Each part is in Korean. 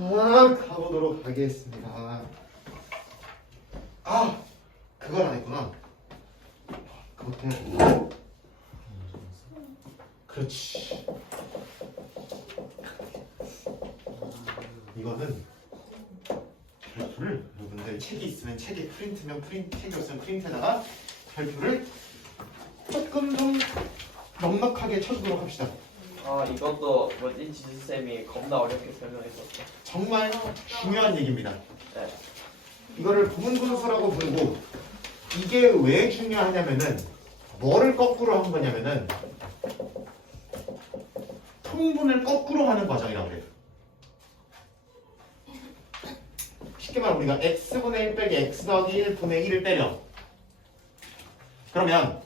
자, 가보도록 하겠습니다. 아, 했구나. 그것도 해야 돼. 그렇지. 이거는 별표를 여러분들 책이 있으면 책에 프린트면 프린트, 책이 없으면 프린트에다가 별표를 조금 좀 넉넉하게 쳐주도록 합시다. 아 뭐지 지수쌤이 겁나 어렵게 설명했었어 정말 중요한 얘기입니다. 네. 이거를 부분 분수라고 부르고 이게 왜 중요하냐면은 뭐를 거꾸로 한 거냐면은 통분을 거꾸로 하는 과정이라고 그래요. 쉽게 말하면 우리가 x분의 1 빼기 x 더하기 1분의 1을 때려. 그러면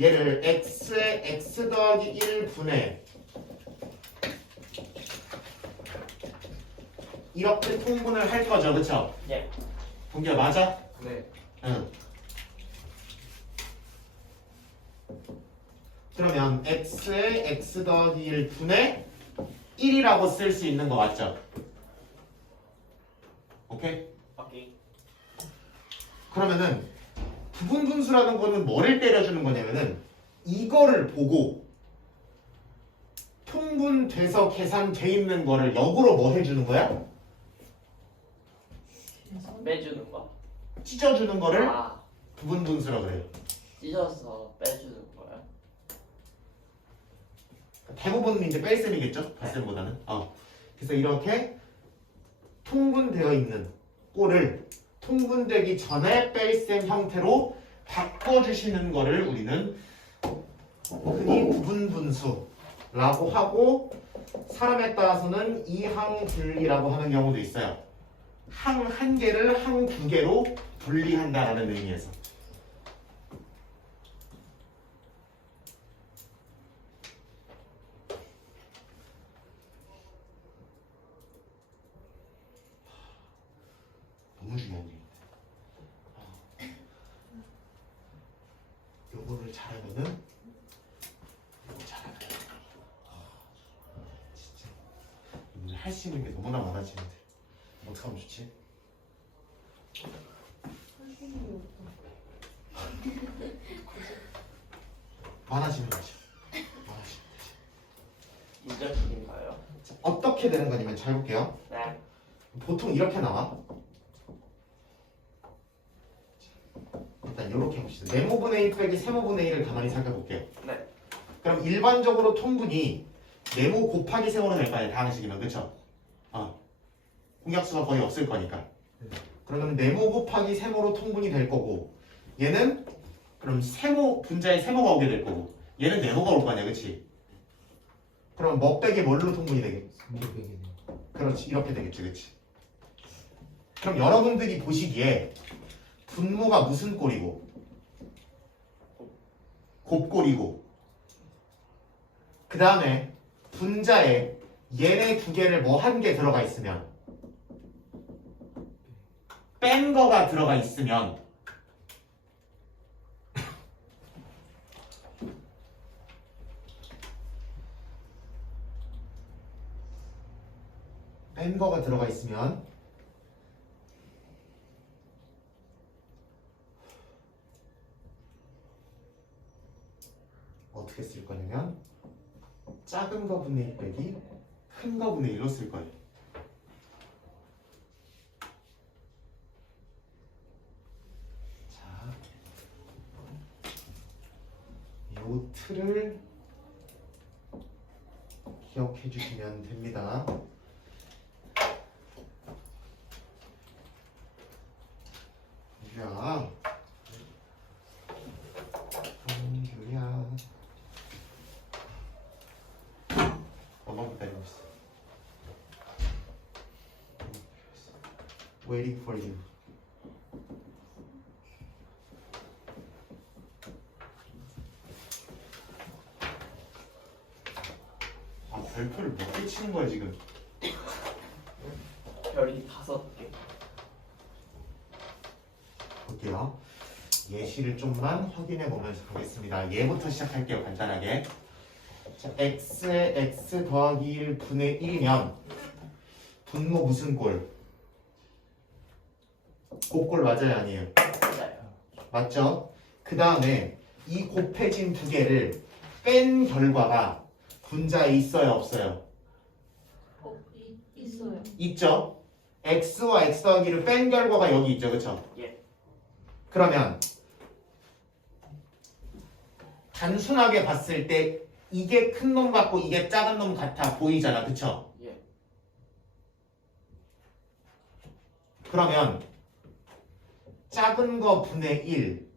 얘를 x에 x 더하기 1분의 이렇게 통분을 할 거죠, 그쵸? 예. 동기야 맞아? 네 응. 그러면 x에 x 더하기 1 분의 1이라고 쓸 수 있는 거 맞죠? 오케이? 오케이 그러면은 부분 분수라는 거는 뭐를 때려주는 거냐면은 이거를 보고 통분돼서 계산돼 있는 거를 역으로 뭐 해주는 거야? 빼주는 거 찢어주는 거를 아 부분 분수라고 그래요. 찢어서 빼주는 거야 대부분은 이제 뺄 셈이겠죠? 발셈보다는. 어. 그래서 이렇게 통분되어 있는 꼴을 통분되기 전에 뺄셈 형태로 바꿔주시는 거를 우리는 흔히 부분 분수라고 하고 사람에 따라서는 이항 분리라고 하는 경우도 있어요. 항 한 개를 항 두 개로 분리한다라는 의미에서. 너무 중요한 얘기인데. 어. 요거를 잘하면은 요거 잘하면 아, 진짜 할 수 있는 게 너무나 많아지는데 어떡하면 좋지? 많아지면 되죠. 많아지면 되죠. 인정식인가요? 어떻게 되는 거냐면 잘 볼게요. 네 보통 이렇게 나와. 일단 이렇게 해봅시다. 네모분의 1 빼기 세모분의 1을 가만히 살펴볼게요. 네. 그럼 일반적으로 통분이 네모 곱하기 세모로 될거 아니에요. 다항식이면 그쵸? 어. 공약수가 거의 없을 거니까. 그러면 네모 곱하기 세모로 통분이 될 거고 얘는 그럼 세모 분자에 세모가 오게 될 거고 얘는 네모가 올 거 아니야 그치? 그럼 뭐 빼기 뭘로 통분이 되게? 그렇지 이렇게 되겠지 그치 그럼 여러분들이 보시기에 분모가 무슨 꼴이고 곱꼴이고 그 다음에 분자에 얘네 두 개를 뭐 한 개 들어가 있으면 뺀 거가 들어가 있으면 뺀 거가 들어가 있으면 어떻게 쓸 거냐면 작은 거분의 1 빼기 큰 거분의 1로 쓸 거예요. 자, 요 틀을 기억해 주시면 됩니다. 야, 공주야. 엄마 기다리고 있어. Waiting for you. 아 별표를 몇 개 치는 거야 지금? 별이 다섯 개 볼게요. 예시를 좀만 확인해 보면서 가겠습니다. 얘부터 시작할게요. 간단하게. 자, x에 x 더하기 1 분의 1이면 분모 무슨 꼴? 곱꼴 맞아요 아니에요? 맞아요. 맞죠? 그 다음에 이 곱해진 두 개를 뺀 결과가 분자에 있어요 없어요? 어, 이, 있어요. 있죠? x와 x 더하기를 뺀 결과가 여기 있죠 그쵸? 예. 그러면 단순하게 봤을 때 이게 큰 놈 같고 이게 작은 놈 같아 보이잖아 그쵸? 예. 그러면 작은 거 분의 1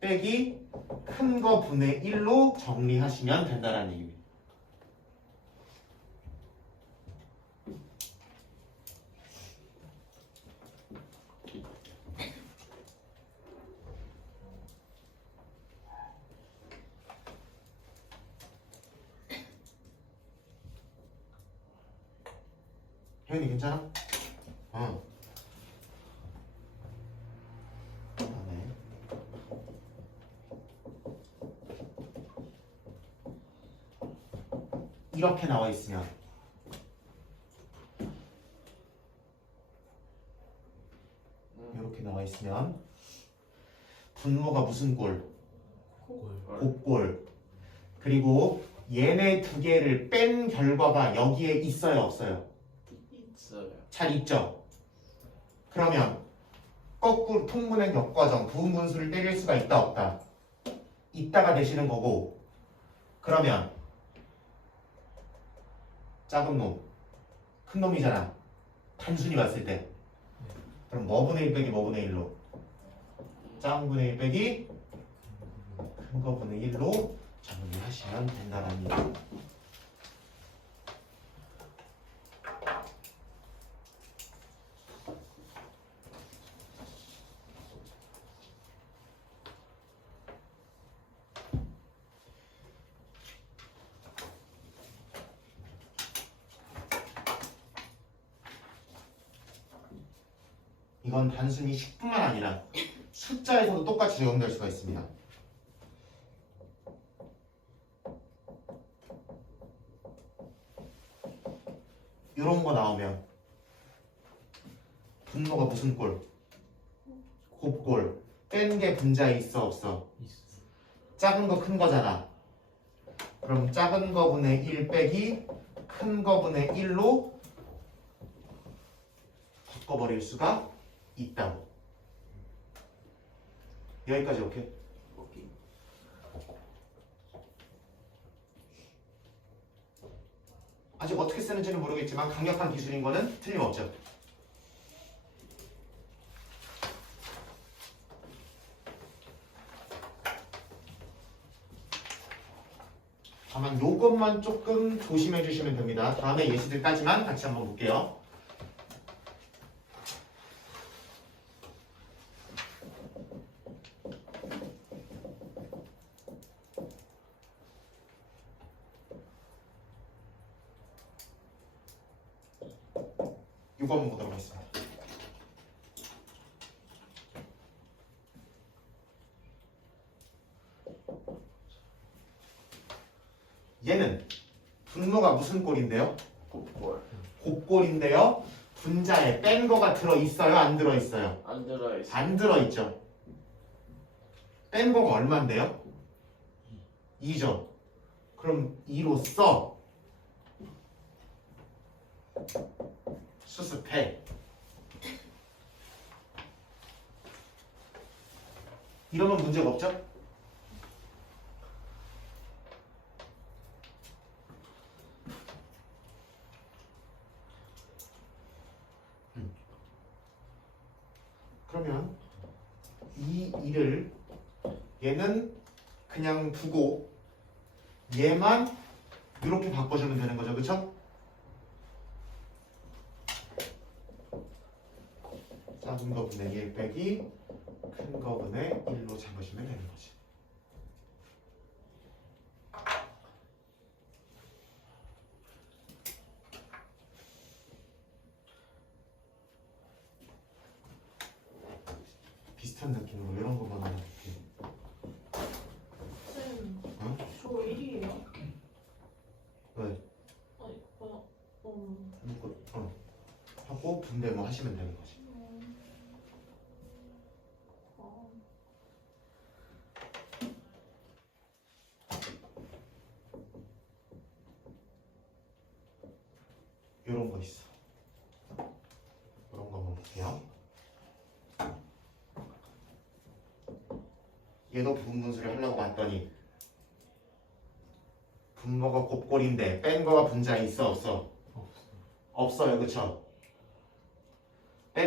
빼기 큰 거 분의 1로 정리하시면 된다는 얘기입니다. 괜찮아? 어. 네. 이렇게 나와 있으면 음. 이렇게 나와 있으면 분모가 무슨 꼴? 헐. 곱꼴 그리고 얘네 두 개를 뺀 결과가 여기에 있어요 없어요? 있어요. 잘 있죠? 그러면 거꾸로 통분의 역과정 부분 분수를 때릴 수가 있다 없다? 있다가 되시는 거고 그러면 작은 놈, 큰 놈이잖아 단순히 봤을 때 그럼 뭐분의 1 빼기 뭐분의 1로? 작은 분의 1 빼기 큰 거분의 1로 정리하시면 얘기 이건 단순히 식뿐만 아니라 숫자에서도 똑같이 적용될 수가 있습니다. 이런 거 나오면 분모가 무슨 꼴? 곱꼴 뺀 게 분자에 있어 없어? 작은 거 큰 거잖아. 그럼 작은 거분의 1 빼기 큰 거분의 1로 바꿔버릴 수가 있다고. 여기까지 오케이? 오케이. 아직 어떻게 쓰는지는 모르겠지만 강력한 기술인 거는 틀림없죠. 다만 요것만 조금 조심해 주시면 됩니다. 다음에 예시들까지만 같이 한번 볼게요. 요거 한번 보도록 하겠습니다. 얘는 분모가 무슨 꼴인데요? 곱볼. 곱꼴인데요. 분자에 뺀 거가 들어 있어요? 안 들어 있어요? 안 들어있어. 안 들어 있죠. 뺀 거가 얼마인데요? 2죠. 그럼 2로써 수습해. 이러면 문제가 없죠? 음. 그러면 이 일을 얘는 그냥 두고 얘만 이렇게 바꿔주면 되는 거죠, 그쵸? 작은 거분의 1 빼기 큰 거분의 1로 잡으시면 되는 거지. 비슷한 느낌으로 이런 거만 하나 볼게요. 쌤, 어? 저 1이에요? 왜? 아니, 어, 어, 묶어. 어. 하고 분배뭐 하시면 되는 거지. 어, 이런 거 있어. 이런 거 볼게요. 얘도 부분분수를 하려고 봤더니 분모가 곱골인데 뺀 거가 분자에 있어 없어? 없어요 그쵸?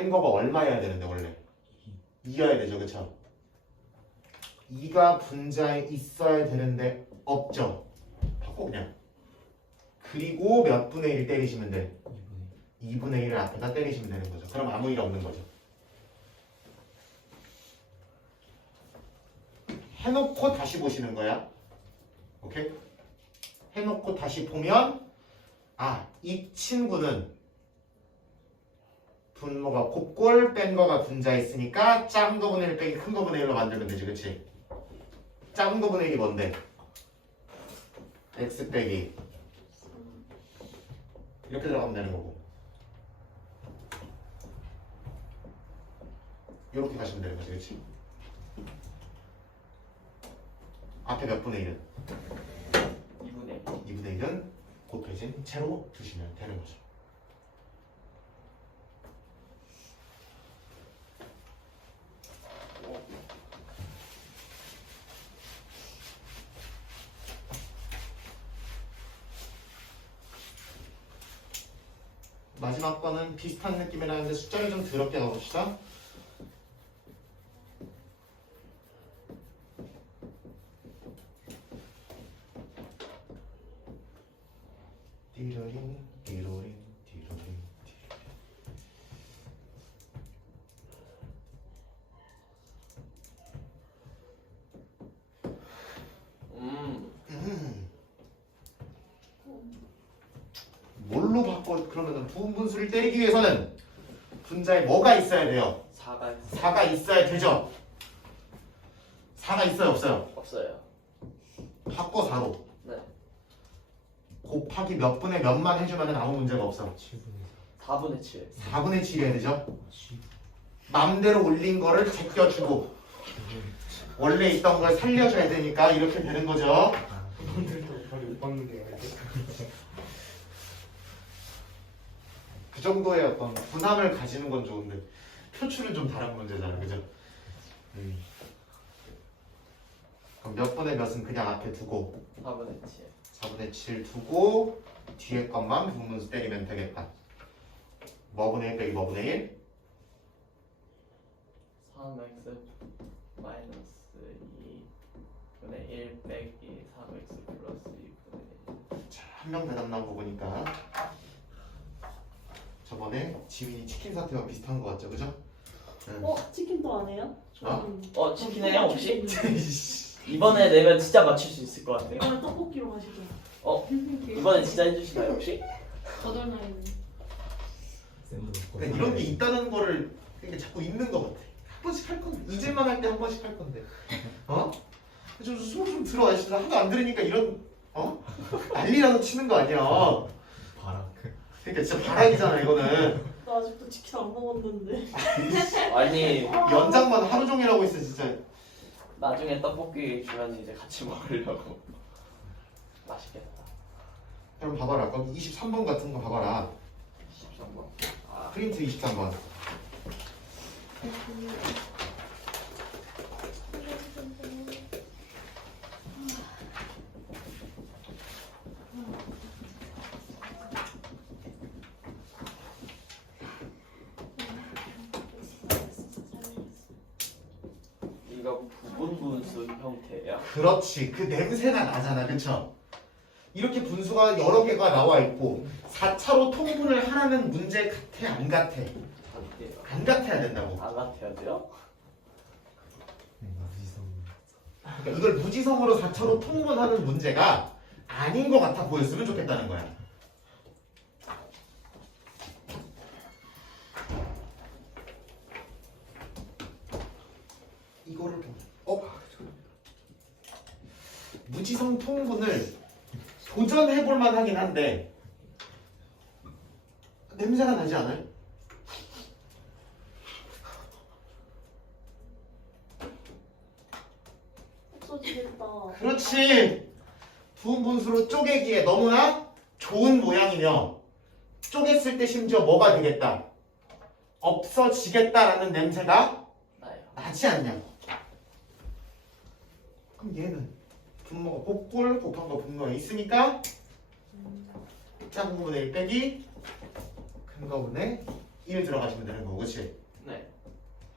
뺀 거가 얼마여야 되는데 원래? 2여야 되죠 그쵸? 2가 분자에 있어야 되는데 없죠? 바꿔 그냥 그리고 몇 분의 1 때리시면 돼? 2분의 1을 앞에다 때리시면 되는 거죠. 그럼 아무 일 없는 거죠. 해놓고 다시 보시는 거야. 오케이? 해놓고 다시 보면 아, 이 친구는 분모가 곱골 뺀 거가 분자에 있으니까 작은 거분의 1 빼기 큰 거분의 1로 만들면 되지, 그치? 작은 거분의 1이 뭔데? x 빼기 이렇게 들어가면 되는 거고 이렇게 가시면 되는 거지 그치? 앞에 몇 분의 1은? 2분의 2분의 1은 곱해진 채로 두시면 되는 거죠 마지막 거는 비슷한 느낌이라는데 숫자를 좀 더럽게 넣어봅시다 띠로링 띠로링 띠로링 음 음. 뭘로 바꿔 그러면은 부분 분수를 때리기 위해서는 분자에 뭐가 있어야 돼요? 4가 4가 있어야 되죠? 4가 있어요? 없어요? 없어요. 바꿔 4로. 네. 곱하기 몇 분의 몇만 해주면 아무 문제가 없어 4분의 7 4분의 7 해야 되죠? 맘대로 올린 거를 제껴주고 원래 있던 걸 살려줘야 되니까 이렇게 되는 거죠. 분들도 별이 못 받는 게 아니고 그 정도의 어떤 분함을 가지는 건 좋은데 표출은 좀 다른 문제잖아요 그죠? 음. 그럼 몇 분의 몇은 그냥 앞에 두고 4분의 7 4분의 7 두고 뒤에 것만 부분수 때리면 되겠다 뭐분의 1 빼기 뭐분의 1? 3x 마이너스 2분의 1 빼기 3x 플러스 2분의 1한명 대답 나온 거 보니까 저번에 지민이 치킨 사태와 비슷한 거 같죠 그죠? 응. 어 치킨도 안 해요? 어? 어 치킨해요 혹시? 이씨. 이번에 내면 진짜 맞출 수 있을 것 같아요 이번에 떡볶이로 가시죠. 어? 이번에 진짜 해주시나요 혹시? 거덜 나이는. 그러니까 이런 게 있다는 거를 이게 자꾸 있는 거 같아. 한 번씩 할 건데 잊을만 할 때 한 번씩 할 건데. 어? 좀숨좀 들어와 진짜 하도 안 들으니까 이런 어 난리라도 치는 거 아니야. 그러니까 진짜 바락이잖아 이거는. 나 아직도 치킨 안 먹었는데. 아니 연장만 하루 종일 하고 있어 진짜. 나중에 떡볶이 주면 이제 같이 먹으려고 맛있겠다 그럼 봐봐라 거기 23번 같은 거 봐봐라. 13번 아 프린트 23번. 이거 부분 분수 형태예요 그렇지 그 냄새가 나잖아 그쵸? 이렇게 분수가 여러 개가 나와 있고 4차로 통분을 하라는 문제 같아 안 같아? 안 같아야 된다고. 안 같아야 돼요? 그러니까 이걸 무지성으로 4차로 통분하는 문제가 아닌 것 같아 보였으면 좋겠다는 거야. 이거를 좀- 어? 유지성 풍분을 도전해볼 만하긴 한데 냄새가 나지 않아요? 없어지겠다. 그렇지 부은 분수로 쪼개기에 너무나 좋은 모양이며 쪼갰을 때 심지어 뭐가 되겠다 없어지겠다라는 냄새가 나요. 나지 않냐 그럼 얘는 분모가 곱골 곱한 거 분모가 있으니까 작은 거분의 1 빼기 큰 거분의 1 들어가시면 되는 거고 그치? 네.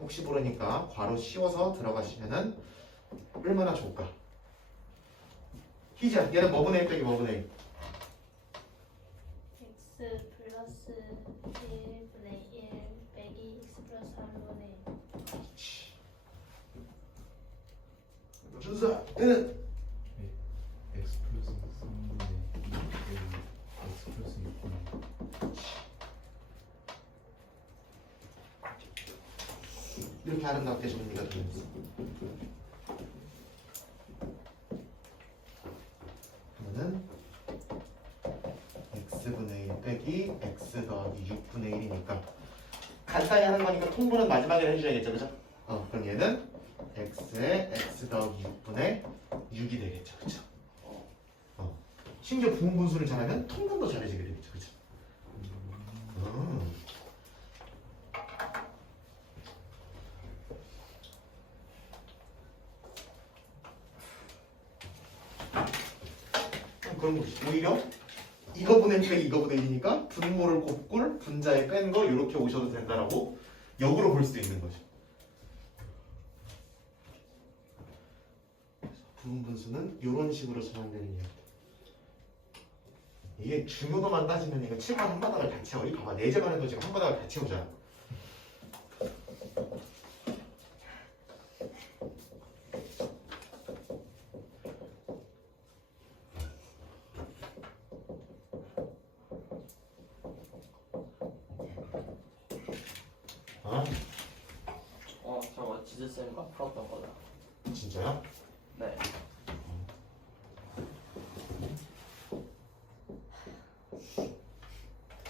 혹시 모르니까 괄호 씌워서 들어가시면은 얼마나 좋을까? 희자 얘는 뭐분의 1 빼기 뭐분의 1? x 플러스 1분의 1 빼기 x 플러스 3분의 1 준수야 얘는 이렇게 아름답게 정리가 되면서 그러면은 x분의 1 빼기 x 더하기 6분의 1이니까 간단히 하는 거니까 통분은 마지막에 해주셔야겠죠 그죠? 어 그럼 얘는 x에 x 더하기 6분의 6이 되겠죠 그죠? 어 심지어 부분 분수를 잘하면 통분도 잘해지게 되겠죠 그죠? 음. 그럼 오히려 이거분의 1이 이거분의 1이니까 분모를 곱골 분자에 뺀 거 이렇게 오셔도 된다라고 역으로 볼 수 있는 거죠. 부분분수는 이런 식으로 전환되는 이야기. 이게 중요도만 따지면 이거 7번 한 바닥을 다 채워. 이 봐봐 내제반에도 지금 한 바닥을 다 채우잖아. 아 어, 잠깐만. 지즈쌤과 풀었던 거다. 진짜야? 네.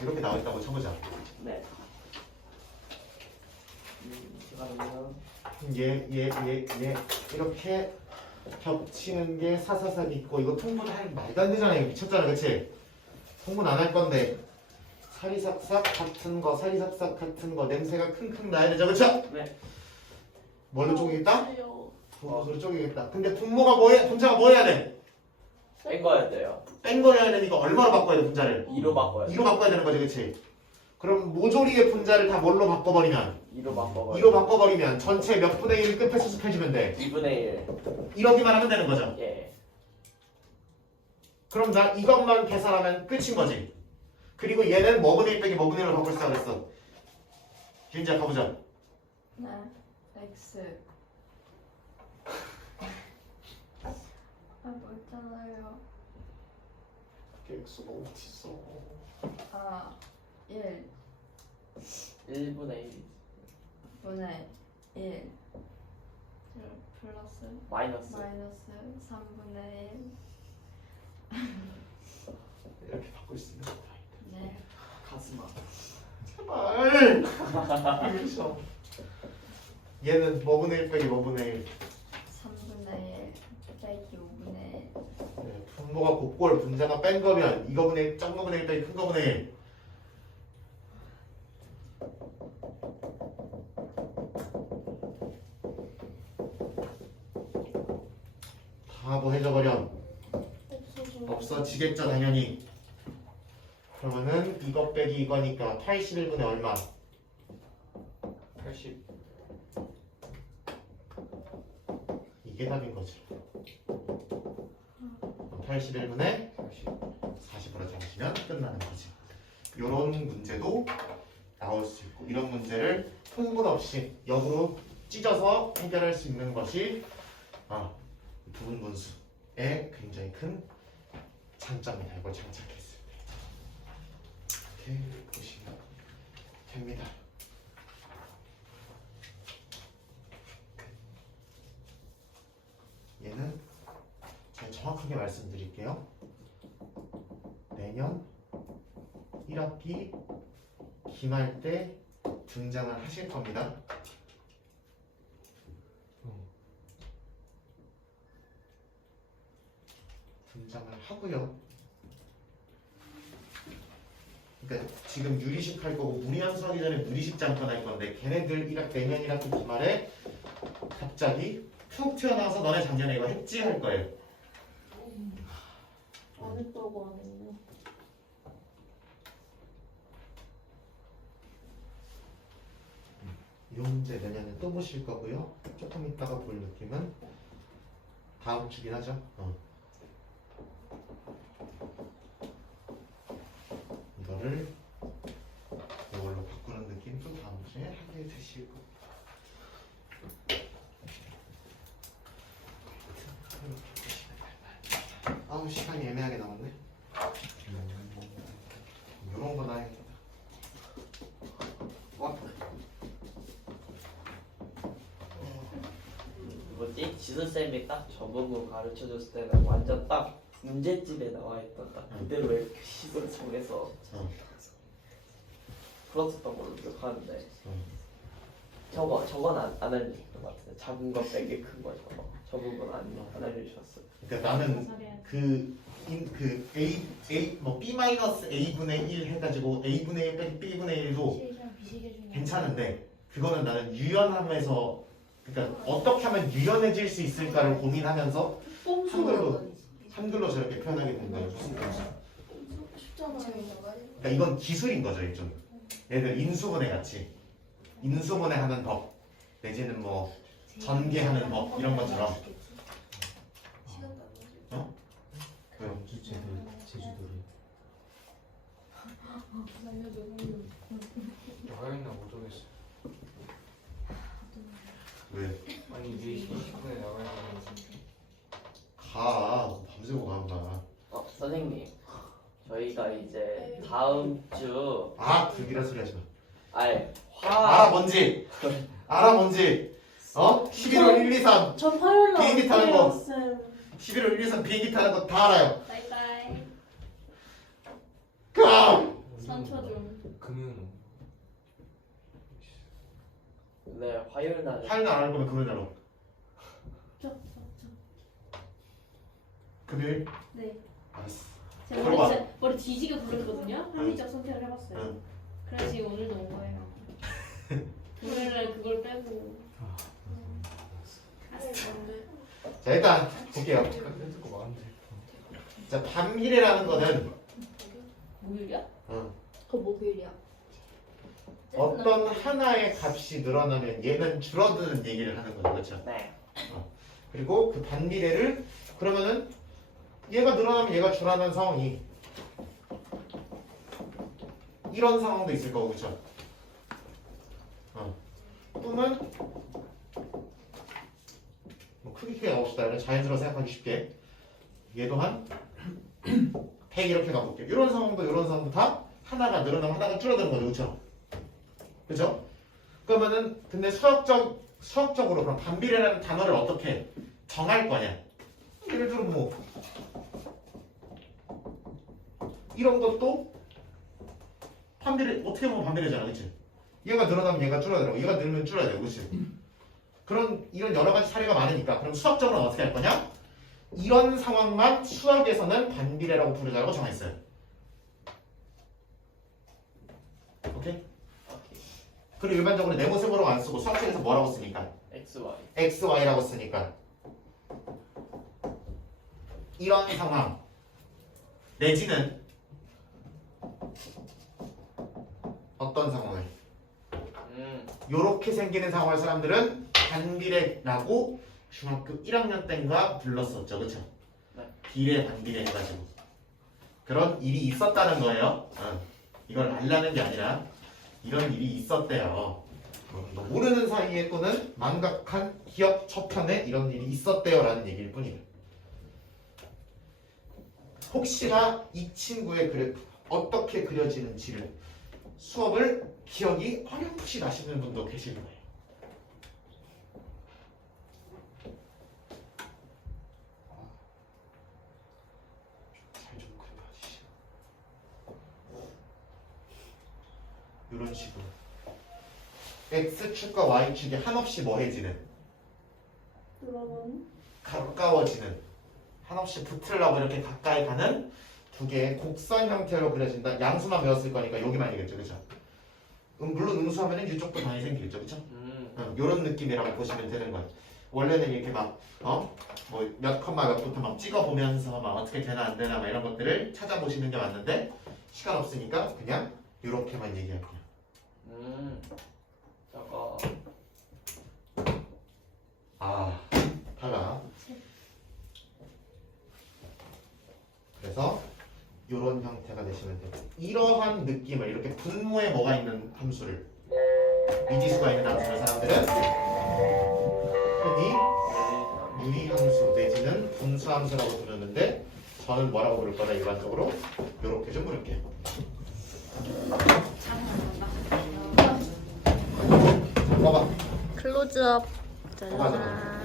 이렇게 나와 있다고 쳐보자. 네. 음, 그러면 얘, 얘, 얘, 얘 이렇게 겹치는 게 사사삭 있고 이거 통분 할 말도 안 되잖아. 이거 미쳤잖아, 그렇지? 통분 안 할 건데 사리삭삭 같은 거, 사리삭삭 같은 거 냄새가 킁킁 나야 되죠, 그렇죠? 네. 뭘로 쪼개겠다? 분모로 쪼개겠다. 근데 분모가 뭐해? 분자가 뭐 해야 돼? 뺀 거야 돼요. 뺀거 해야 되니까 얼마로 바꿔야 돼, 분자를? 2로 바꿔야 돼. 2로 바꿔야 되는 거지, 그렇지? 그럼 모조리의 분자를 다 뭘로 바꿔버리면 2로 바꿔버려. 2로 바꿔버리면 전체 몇 분의 1을 끝에 수습해주면 돼. 2분의 1. 이러기만 하면 되는 거죠. 예. 그럼 자 이것만 계산하면 끝인 거지. 그리고 얘는 뭐분의 1 빼기 뭐분의 1로 바꿀 수가 있어. 윤지야 가보자. 네 x 아 뭐였잖아요 X가 어디 있어? 아 1 1분의 1. 분의 1 플러스 마이너스. 마이너스 3분의 이렇게 바꿀 수 있는. 1 네. 가슴아. 제발. 그렇죠. 얘는 뭐분의 1 빼기 뭐분의 1. 3분의 1 빼기 5분의 1 네, 분모가 곱골 분자가 뺀 거면 이거분의 1, 작은 거분의 1 빼기 큰 거분의 1. 다 뭐 해져 버려. 없어져. 없어지겠죠 당연히 그러면은 이거 빼기 이거니까 81분의 얼마? 80 이게 답인 거지. 81분의 40 40으로 잡으시면 끝나는 거지. 이런 문제도 나올 수 있고 이런 문제를 통분 없이 역으로 찢어서 해결할 수 있는 것이 아, 부분 분수의 굉장히 큰 장점이다 이걸 때 이렇게 보시면 됩니다 얘는 제가 정확하게 말씀드릴게요 내년 1학기 기말 때 등장을 하실 겁니다. 하고요. 그러니까 지금 유리식 할 거고 무리함수 하기 전에 무리식 잠깐 할 건데 걔네들 1학 내년 1학기 주말에 갑자기 툭 튀어나와서 너네 작년에 이거 했지 할 거예요. 안 했다고 안 했네. 이 문제 내년에 또 보실 거고요. 조금 있다가 볼 느낌은 다음 주긴 하죠. 어. 이거를 이걸로 바꾸는 느낌도 다음 주에 하게 거. 아우 시간이 애매하게 남았네. 이런 거나 해야겠다. 와. 뭐지? 지수쌤이 딱 저보고 가르쳐줬을 때는 완전 딱 문제집에 나와있던 딱 그대로 이렇게 시선 정해서 어. 풀었었던 걸로 기억하는데 음. 저거 저건 안, 안 알려주신 것 같은데 작은 거 빼기 큰거 저거 저 부분 안, 안 알려주셨어요 그러니까 나는 그, 인, 그 A, A, 뭐 B 마이너스 A분의 1 해가지고 A분의 1 빼기 B분의 1도 시간 비시계 중에 괜찮은데 그거는 나는 유연함에서 그러니까 어떻게 하면 유연해질 수 있을까를 고민하면서 한글로 한글로 저렇게 표현하게 된 거예요. 무슨 뜻이지? 그러니까 이건 기술인 거죠, 일종. 예를 들어 인수분해 같이 인수분해 하는 법 내지는 뭐 전개하는 법 이런 것처럼 왜요? 경주 제도 제주도를 나가 있나 모르겠어. 왜? 아니 4시 20분에 나가야 되는 가 밤새고 가는 거야. 어 선생님 저희가 이제 다음 주 아 불길한 소리 하지 마. 아예 알아 화 뭔지 알아 뭔지 어? 11월 1, 2, 3저 화요일 날 비행기 타는 거. 쌤. 11월 1, 2, 3 비행기 타는 거 다 알아요 바이바이 가! 상처 좀. 금요일 네 화요일 날 화요일 날안 할 거면 금요일 날로 저, 저, 저. 금요일? 네. 알았어 제가 들어봐. 머리, 진짜 머리 뒤지게 부르거든요. 합리적 선택을 해봤어요. 응. 그래서 지금 오늘도 온 거예요. 금요일날 그걸 빼고. 자 일단 볼게요. 자 반비례라는 거는 목요일이야? 어, 그거 목요일이야 어떤 하나의 값이 늘어나면 얘는 줄어드는 얘기를 하는 거죠 그렇죠? 네 그리고 그 반비례를 그러면은 얘가 늘어나면 얘가 줄어나는 상황이 이런 상황도 있을 거고 그렇죠? 어. 또는 뭐 크게 크게. 이런 자연스러워 생각하기 쉽게 얘도 한100 이렇게 가볼게요. 이런 상황도 이런 상황도 다 하나가 늘어나면 하나가 줄어드는 거죠, 그렇죠? 그렇죠? 그러면은 근데 수학적 수학적으로 그럼 반비례라는 단어를 어떻게 정할 거냐? 예를 들어 뭐 이런 것도 반비례 어떻게 보면 반비례잖아, 그렇지? 얘가 늘어나면 얘가 줄어들고 얘가 늘면 줄어야 되고, 그렇지? 그런 이런 여러 가지 사례가 많으니까 그럼 수학적으로 어떻게 할 거냐? 이런 상황만 수학에서는 반비례라고 부르자고 정했어요. 오케이? 오케이 그리고 일반적으로 네모세모로 안 쓰고 수학책에서 뭐라고 쓰니까 XY x, y라고 쓰니까 이런 상황 내지는 어떤 상황을? 음. 요렇게 생기는 상황을 사람들은 반비례라고 중학교 1학년 때인가 불렀었죠. 그쵸? 네. 비례 반비례 해가지고. 그런 일이 있었다는 거예요. 어. 이걸 알라는 게 아니라 이런 일이 있었대요. 모르는 사이에 또는 망각한 기억 처편에 이런 일이 있었대요 라는 얘기일 뿐이에요. 혹시나 이 친구의 그래 어떻게 그려지는지를 수업을 기억이 어렴풋이 나시는 분도 계실 거예요 잘좀 그려주시오. 이런 식으로 x축과 y축이 한없이 뭐해지는 가까워지는 한없이 붙으려고 이렇게 가까이 가는 두 개의 곡선 형태로 그려진다. 양수만 배웠을 거니까 여기만 얘기했죠, 그렇죠? 음, 물론 음수하면은 이쪽도 당연히 생기겠죠, 그렇죠? 음. 어, 요런 느낌이라고 보시면 되는 거예요. 원래는 이렇게 막, 어? 뭐, 몇 컴마 몇부터 막 찍어보면서 막 어떻게 되나 안 되나 막 이런 것들을 찾아보시는 게 맞는데, 시간 없으니까 그냥 요렇게만 얘기할게요. 음. 잠깐. 아, 탈락. 그래서 요런 형태가 되시면 되고, 이러한 느낌을 이렇게 분모에 뭐가 있는 함수를, 미지수가 있는 함수를 사람들은 흔히 유리함수 내지는 분수함수라고 부르는데 저는 뭐라고 부를 거다 일반적으로 이렇게 좀 부를게요. 봐봐. 클로즈업. 봐봐.